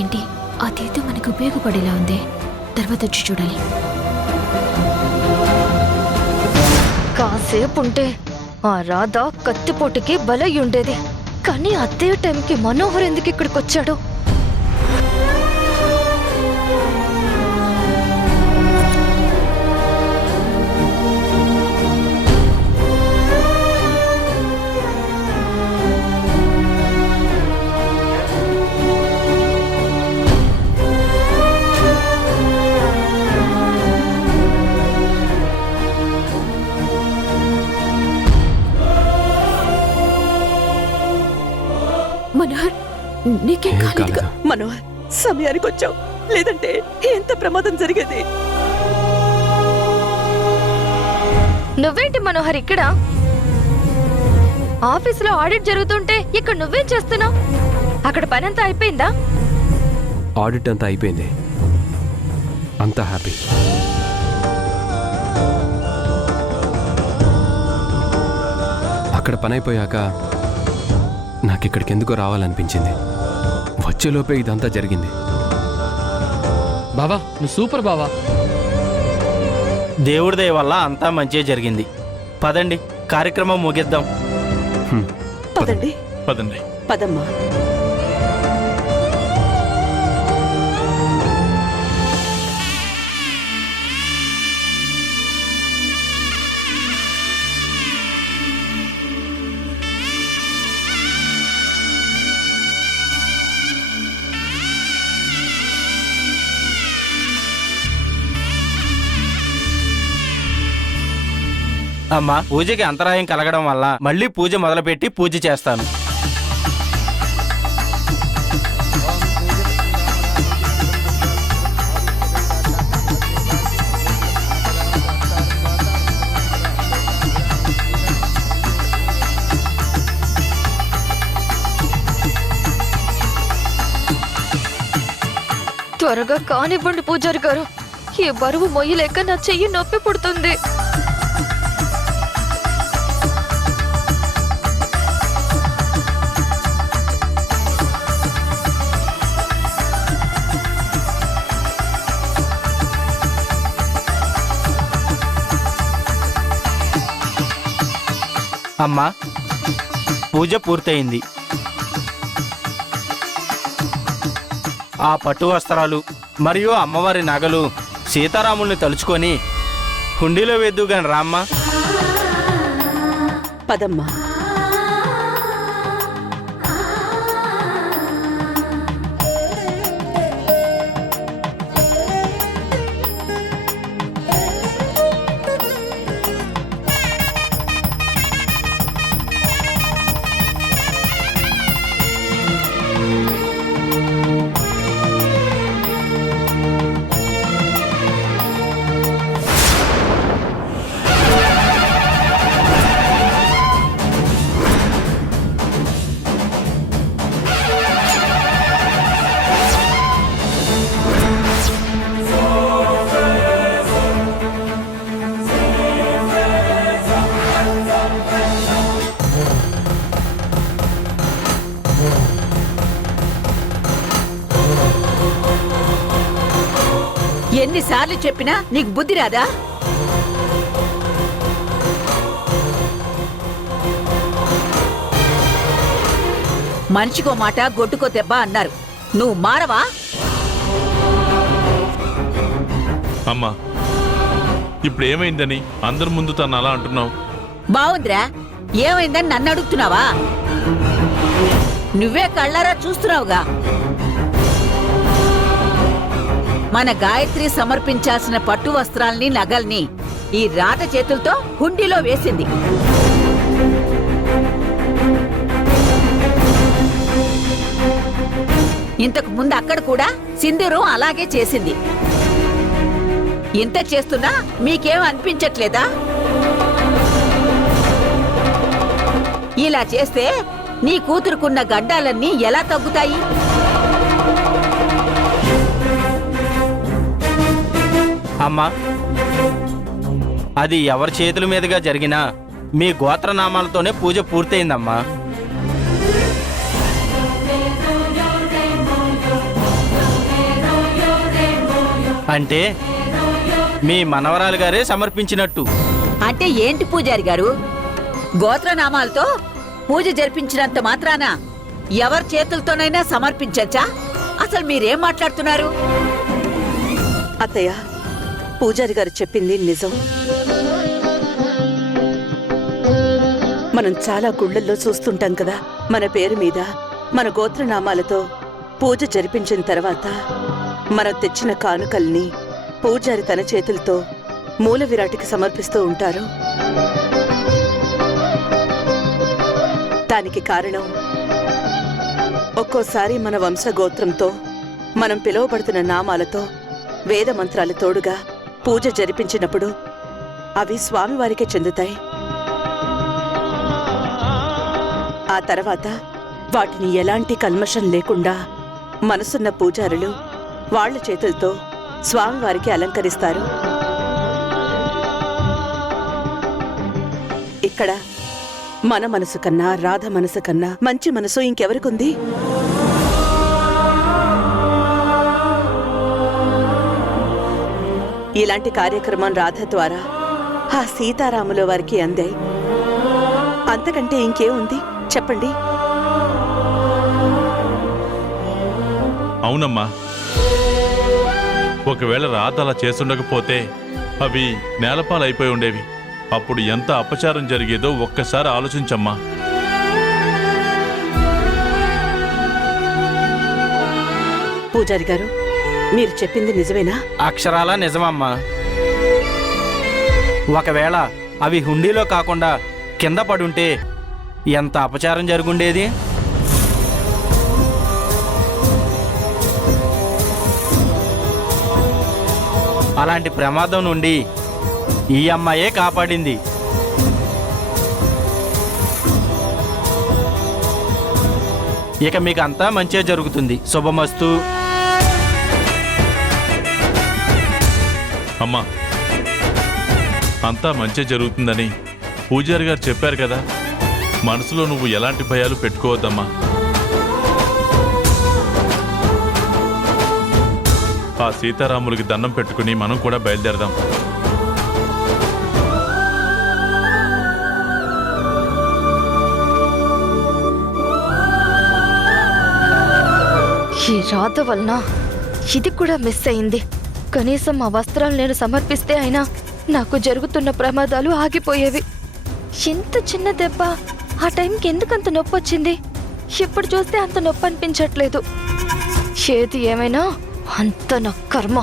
ఏంటి అదేదో మనకు ఉపయోగపడేలా ఉంది. తర్వాత వచ్చి చూడాలి. కాసేపు ఉంటే ఆ రాధ కత్తిపోటుకి బలయ్యుండేది. కానీ అదే టైంకి మనోహర్ ఎందుకు ఇక్కడికి వచ్చాడు? మనోహర్, నీకేం కాలేదు? మనోహర్, సమయానికి వచ్చావు, లేదంటే ఎంత ప్రమాదం జరిగేది. నువ్వేంటి మనోహర్ ఇక్కడ? ఆఫీసులో ఆడిట్ జరుగుతుంటే ఇక్కడ నువ్వేం చేస్తున్నావు? అక్కడ పనంతా అయిపోయిందా? ఆడిట్ అంతా అయిపోయింది, అంతా హ్యాపీ. అక్కడ పని అయిపోయాక నాకు ఇక్కడికి ఎందుకో రావాలనిపించింది. వచ్చేలోపే ఇదంతా జరిగింది. బావా, నువ్వు సూపర్ బావా. దేవుడి దయ వల్ల అంతా మంచిగా జరిగింది. పదండి, కార్యక్రమం ముగిద్దాం. పదండి పదండి. పదమ్మా. అమ్మా, పూజకి అంతరాయం కలగడం వల్ల మళ్ళీ పూజ మొదలుపెట్టి పూజ చేస్తాను. త్వరగా కానివ్వండి పూజారి గారు. ఈ బరువు మొయ్యలేక నా చెయ్యి నొప్పి పుడుతుంది. అమ్మా, పూజ పూర్తయింది. ఆ పట్టు వస్త్రాలు మరియు అమ్మవారి నగలు సీతారాముల్ని తలుచుకొని హుండీలో వేద్దుగాని రామ్మా. పదమ్మా. ఎన్నిసార్లు చెప్పినా నీకు బుద్ధి రాదా? మనిషికో మాట గొడ్డుకో దెబ్బ అన్నారు. నువ్వు మారవా? అమ్మా, ఇప్పుడు ఏమైందని అందరి ముందు తను అలా అంటున్నావు? బావుందిరా, ఏమైందని నన్ను అడుగుతున్నావా? నువ్వే కళ్ళారా చూస్తున్నావుగా. మన గాయత్రి సమర్పించాల్సిన పట్టు వస్త్రాల్ని నగల్ని ఈ రాత చేతులతో హుండీలో వేసింది. ఇంతకు ముందు అక్కడ కూడా సింధూరం అలాగే చేసింది. ఇంత చేస్తున్నా మీకేం అనిపించట్లేదా? ఇలా చేస్తే నీ కూతురుకున్న గడ్డాలన్నీ ఎలా తగ్గుతాయి? అమ్మా, అది ఎవరి చేతుల మీదుగా జరిగినా మీ గోత్రనామాలతోనే పూజ పూర్తయిందమ్మా. అంటే మీ మనవరాలు గారే సమర్పించినట్టు. అంటే ఏంటి పూజారి గారు? గోత్రనామాలతో పూజ జరిపించినంత మాత్రాన ఎవరి చేతులతోనైనా సమర్పించచ్చా? అసలు మీరేం మాట్లాడుతున్నారు? అత్తయ్య, పూజారి గారు చెప్పింది నిజం. మనం చాలా గుళ్ళల్లో చూస్తుంటాం కదా, మన పేరు మీద మన గోత్రనామాలతో పూజ జరిపించిన తర్వాత మనం తెచ్చిన కానుకల్ని పూజారి తన చేతులతో మూల విరాటికి సమర్పిస్తూ ఉంటారు. దానికి కారణం ఒక్కోసారి మన వంశగోత్రంతో మనం పిలువబడుతున్న నామాలతో వేద మంత్రాలు తోడుగా పూజ జరిపించినప్పుడు అవి స్వామివారికే చెందుతాయి. ఆ తర్వాత వాటిని ఎలాంటి కల్మషం లేకుండా మనసున్న పూజారులు వాళ్ళ చేతులతో స్వామివారికి అలంకరిస్తారు. ఇక్కడ మన మనసు కన్నా రాధ మనసు కన్నా మంచి మనసు ఇంకెవరికుంది? ఇలాంటి కార్యక్రమం రాధ ద్వారా ఆ సీతారాముల వారికి అందాయి. అంతకంటే ఇంకేముంది చెప్పండి? అవునమ్మా, ఒకవేళ రాత అలా చేసుండకపోతే అవి నేలపాలైపోయి ఉండేవి. అప్పుడు ఎంత అపచారం జరిగేదో ఒక్కసారి ఆలోచించమ్మా. పూజారి గారు, మీరు చెప్పింది నిజమేనా? అక్షరాలా నిజమమ్మా. ఒకవేళ అవి హుండీలో కాకుండా కింద పడుంటే ఎంత అపచారం జరుగుండేది. అలాంటి ప్రమాదం నుండి ఈ అమ్మాయే కాపాడింది. ఇక మీకు అంతా మంచిగా జరుగుతుంది. శుభమస్తు. అమ్మా, అంతా మంచి జరుగుతుందని పూజారి గారు చెప్పారు కదా, మనసులో నువ్వు ఎలాంటి భయాలు పెట్టుకోవద్దమ్మా. ఆ సీతారాములకి దండం పెట్టుకుని మనం కూడా బయలుదేరదాం. ఈ రాత వలన ఇది కూడా మిస్ అయింది. కనీసం ఆ వస్త్రాలు నేను సమర్పిస్తే అయినా నాకు జరుగుతున్న ప్రమాదాలు ఆగిపోయేవి. ఎంత చిన్న దెబ్బ, ఆ టైంకి ఎందుకంత నొప్పి వచ్చింది? ఇప్పుడు చూస్తే అంత నొప్పి అనిపించట్లేదు. ఏది ఏమైనా అంత నా కర్మ.